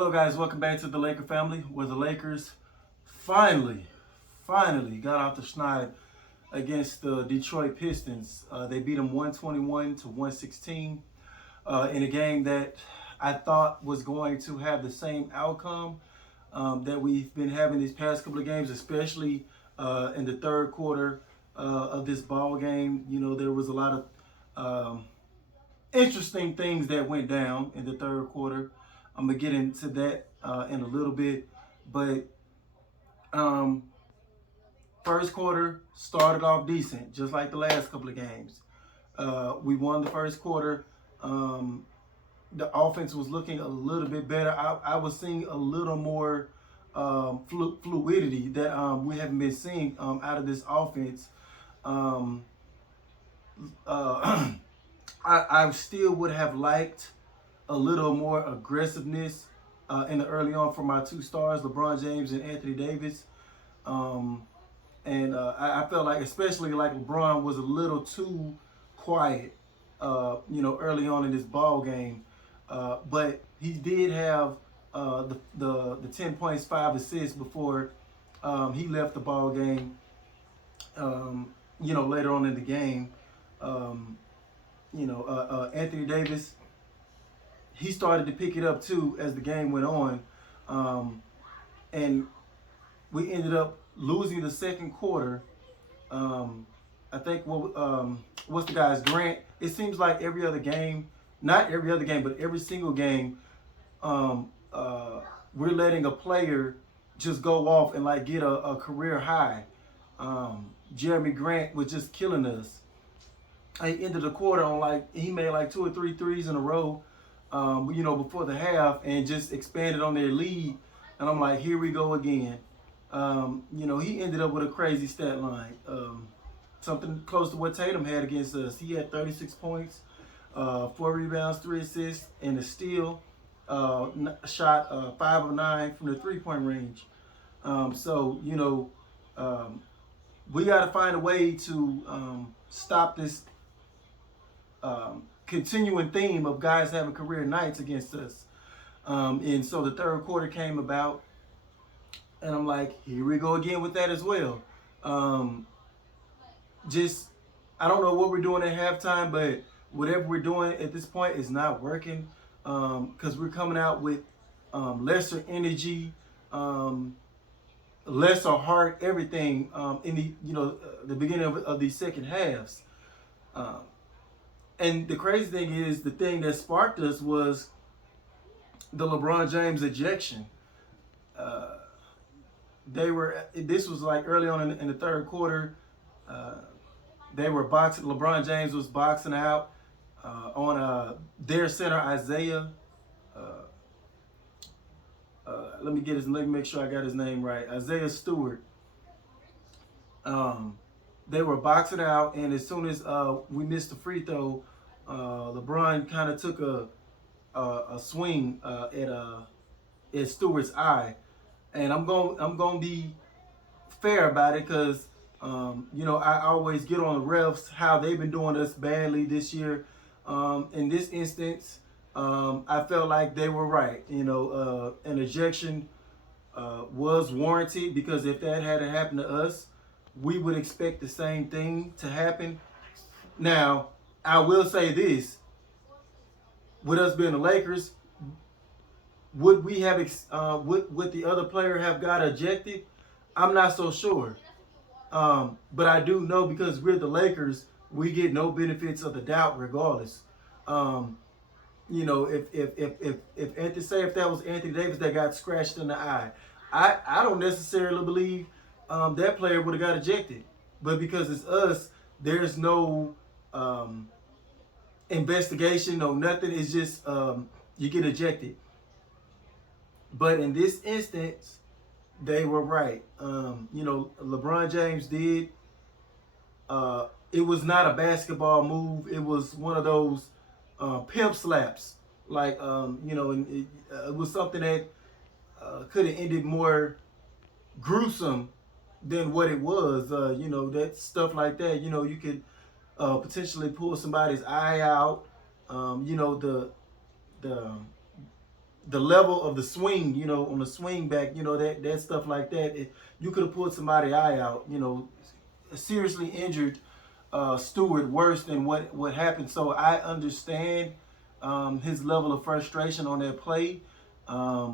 Hello guys, welcome back to the Laker family, where the Lakers finally got out the schneid against the Detroit Pistons. They beat them 121 to 116 in a game that I thought was going to have the same outcome that we've been having these past couple of games, especially in the third quarter of this ball game. You know, there was a lot of interesting things that went down in the third quarter. I'm gonna get into that in a little bit, but um, first quarter started off decent, just like the last couple of games. We won the first quarter. The offense was looking a little bit better. I was seeing a little more fluidity that we haven't been seeing out of this offense. Um, I still would have liked a little more aggressiveness in the early on for my two stars, LeBron James and Anthony Davis. Um, and I felt like, especially like LeBron was a little too quiet, early on in this ball game. But he did have the 10 points, 5 assists before he left the ball game. Later on in the game, Anthony Davis, he started to pick it up too as the game went on, and we ended up losing the second quarter. I think what's the guy's Grant? It seems like every other game, not every other game, but every single game, we're letting a player just go off and like get a career high. Jeremy Grant was just killing us. He ended the quarter on he made like 2 or 3 threes in a row, before the half, and just expanded on their lead. And I'm like, here we go again. He ended up with a crazy stat line, something close to what Tatum had against us. He had 36 points, 4 rebounds, 3 assists, and a steal. Shot 5 of 9 from the 3-point range. We got to find a way to stop this continuing theme of guys having career nights against us. And so the third quarter came about, and I'm like, here we go again with that as well. I don't know what we're doing at halftime, but whatever we're doing at this point is not working, because we're coming out with lesser energy, lesser heart, everything in the beginning of these second halves. And the crazy thing is, the thing that sparked us was the LeBron James ejection. This was like early on in the third quarter. They were boxing. LeBron James was boxing out on their center, Isaiah. Let me make sure I got his name right. Isaiah Stewart. They were boxing out, and as soon as we missed the free throw, LeBron kind of took a swing at Stewart's eye, and I'm going to be fair about it, because I always get on the refs how they've been doing us badly this year. In this instance, I felt like they were right. An ejection was warranted, because if that had happened to us, we would expect the same thing to happen. Now, I will say this: with us being the Lakers, would we have would the other player have got ejected? I'm not so sure. But I do know, because we're the Lakers, we get no benefits of the doubt regardless. If that was Anthony Davis that got scratched in the eye, I don't necessarily believe that player would have got ejected. But because it's us, there's no investigation, no nothing. It's just you get ejected. But in this instance, they were right. LeBron James did. It was not a basketball move. It was one of those pimp slaps. It was something that could have ended more gruesome than what it was. That stuff like that. You could potentially pull somebody's eye out. The the level of the swing, on the swing back, that stuff like that, you could have pulled somebody's eye out, seriously injured Stewart worse than what happened. So I understand his level of frustration on that play. I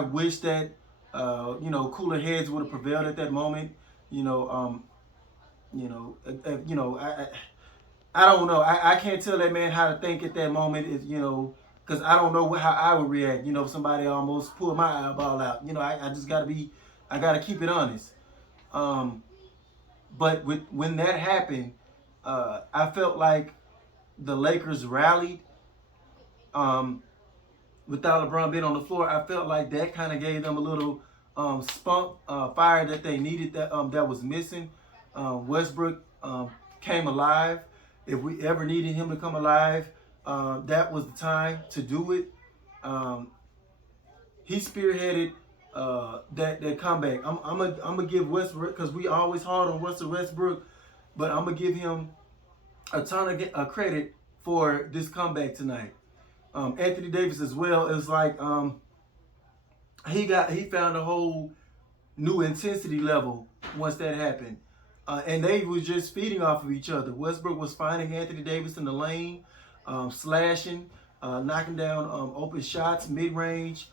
wish that cooler heads would have prevailed at that moment. You know, um, I don't know. I can't tell that man how to think at that moment. Because I don't know how I would react. If somebody almost pulled my eyeball out. I just I gotta keep it honest. Um, but when that happened, I felt like the Lakers rallied. Um, without LeBron being on the floor, I felt like that kind of gave them a little spunk, fire that they needed that was missing. Westbrook came alive. If we ever needed him to come alive, that was the time to do it. Um, he spearheaded that comeback. I'm gonna give Westbrook, because we always hard on Russell Westbrook, but I'm gonna give him a ton of credit for this comeback tonight. Anthony Davis as well is like he found a whole new intensity level once that happened. And they was just feeding off of each other. Westbrook was finding Anthony Davis in the lane, slashing, knocking down open shots, mid-range.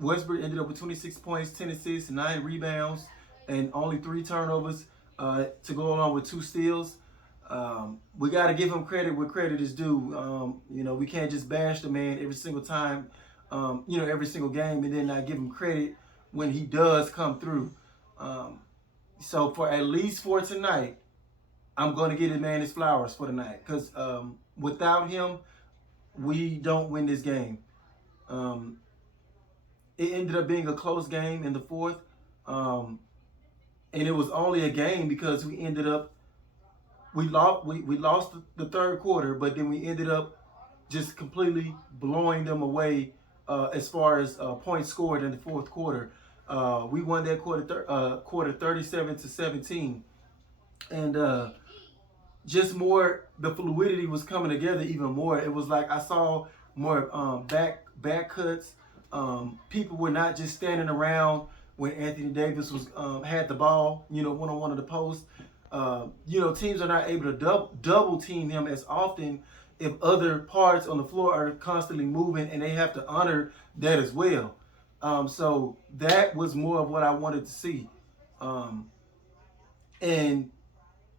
Westbrook ended up with 26 points, 10 assists, 9 rebounds, and only 3 turnovers to go along with 2 steals. We got to give him credit where credit is due. We can't just bash the man every single time, every single game, and then not give him credit when he does come through. So for at least for tonight, I'm going to give the man his flowers for tonight, because without him, we don't win this game. It ended up being a close game in the fourth, and it was only a game because we ended up we lost the third quarter, but then we ended up just completely blowing them away as far as points scored in the fourth quarter. We won that quarter 37-17, and just more, the fluidity was coming together even more. It was like I saw more back cuts. People were not just standing around when Anthony Davis was had the ball, one-on-one of the post. Teams are not able to double team him as often if other parts on the floor are constantly moving, and they have to honor that as well. So that was more of what I wanted to see. And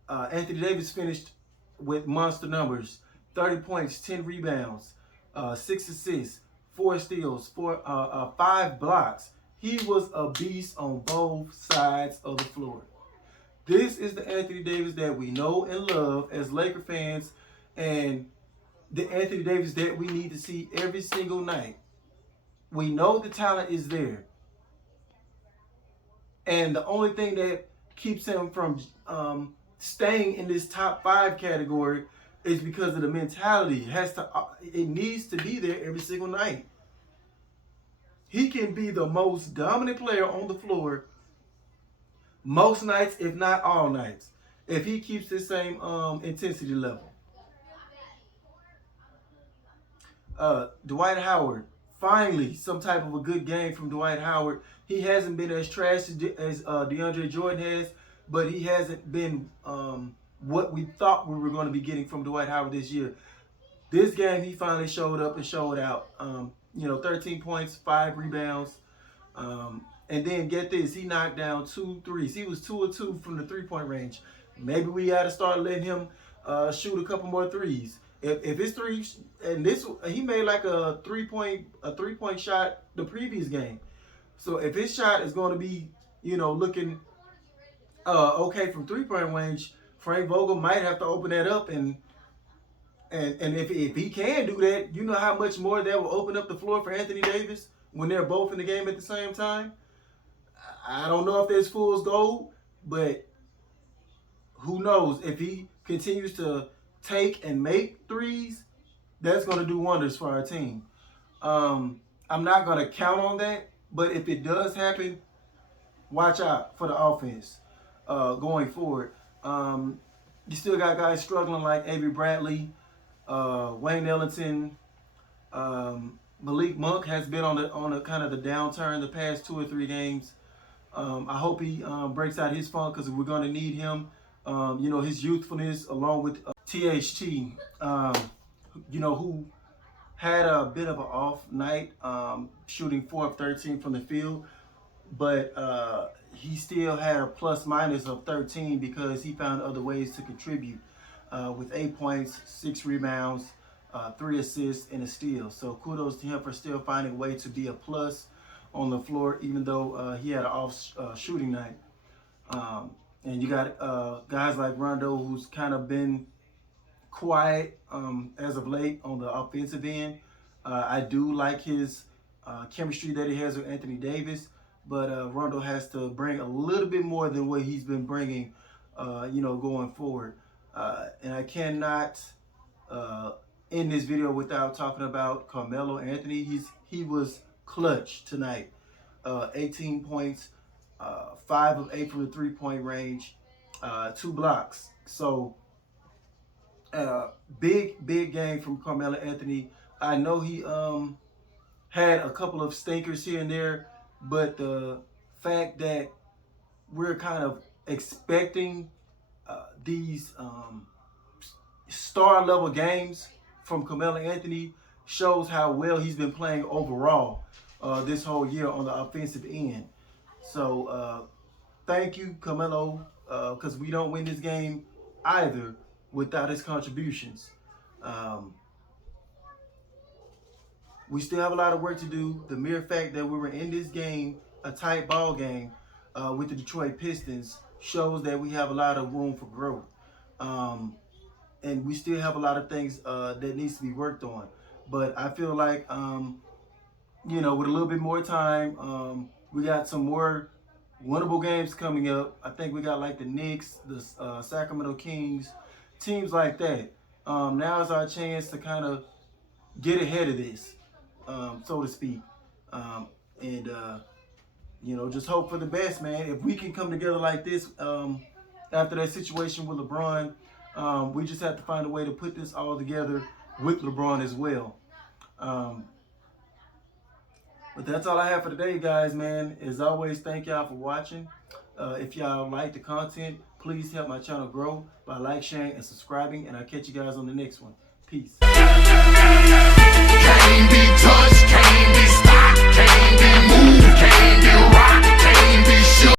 Anthony Davis finished with monster numbers: 30 points, 10 rebounds, 6 assists, 4 steals, 5 blocks. He was a beast on both sides of the floor. This is the Anthony Davis that we know and love as Laker fans, and the Anthony Davis that we need to see every single night. We know the talent is there, and the only thing that keeps him from staying in this top 5 category is because of the mentality. It needs to be there every single night. He can be the most dominant player on the floor most nights, if not all nights, if he keeps the same intensity level. Dwight Howard, finally some type of a good game from Dwight Howard. He hasn't been as trash as DeAndre Jordan has, but he hasn't been what we thought we were going to be getting from Dwight Howard this year. This game, he finally showed up and showed out. 13 points, 5 rebounds. And then get this, he knocked down 2 threes. He was 2 of 2 from the 3-point range. Maybe we got to start letting him shoot a couple more threes. If his threes, and this, he made like a 3-point shot the previous game. So if his shot is going to be, looking okay from 3-point range, Frank Vogel might have to open that up, and if he can do that, you know how much more that will open up the floor for Anthony Davis when they're both in the game at the same time. I don't know if that's fool's gold, but who knows? If he continues to take and make threes, that's going to do wonders for our team. I'm not going to count on that, but if it does happen, watch out for the offense going forward. You still got guys struggling like Avery Bradley, Wayne Ellington, Malik Monk has been on a kind of the downturn the past 2 or 3 games. I hope he breaks out his funk because we're going to need him. His youthfulness along with THT, who had a bit of an off night, shooting 4 of 13 from the field, but he still had a plus minus of 13 because he found other ways to contribute with 8 points, 6 rebounds, 3 assists, and a steal. So kudos to him for still finding a way to be a plus on the floor, even though he had an off shooting night. And you got guys like Rondo, who's kind of been quiet as of late on the offensive end. I do like his chemistry that he has with Anthony Davis, but Rondo has to bring a little bit more than what he's been bringing, going forward. And I cannot end this video without talking about Carmelo Anthony. He was clutch tonight. 18 points, 5 of 8 from the 3-point range, 2 blocks. So big game from Carmelo Anthony. I know he had a couple of stinkers here and there, but the fact that we're kind of expecting these star level games from Carmelo Anthony shows how well he's been playing overall this whole year on the offensive end. So thank you, Carmelo, because we don't win this game either without his contributions. We still have a lot of work to do. The mere fact that we were in this game, a tight ball game with the Detroit Pistons, shows that we have a lot of room for growth. And we still have a lot of things that needs to be worked on. But I feel like, with a little bit more time, we got some more winnable games coming up. I think we got like the Knicks, the Sacramento Kings, teams like that. Now is our chance to kind of get ahead of this, so to speak. And just hope for the best, man. If we can come together like this after that situation with LeBron, we just have to find a way to put this all together with LeBron as well. But that's all I have for today, guys, man. As always, thank y'all for watching. If y'all like the content, please help my channel grow by sharing, and subscribing. And I'll catch you guys on the next one. Peace. Can't be touched.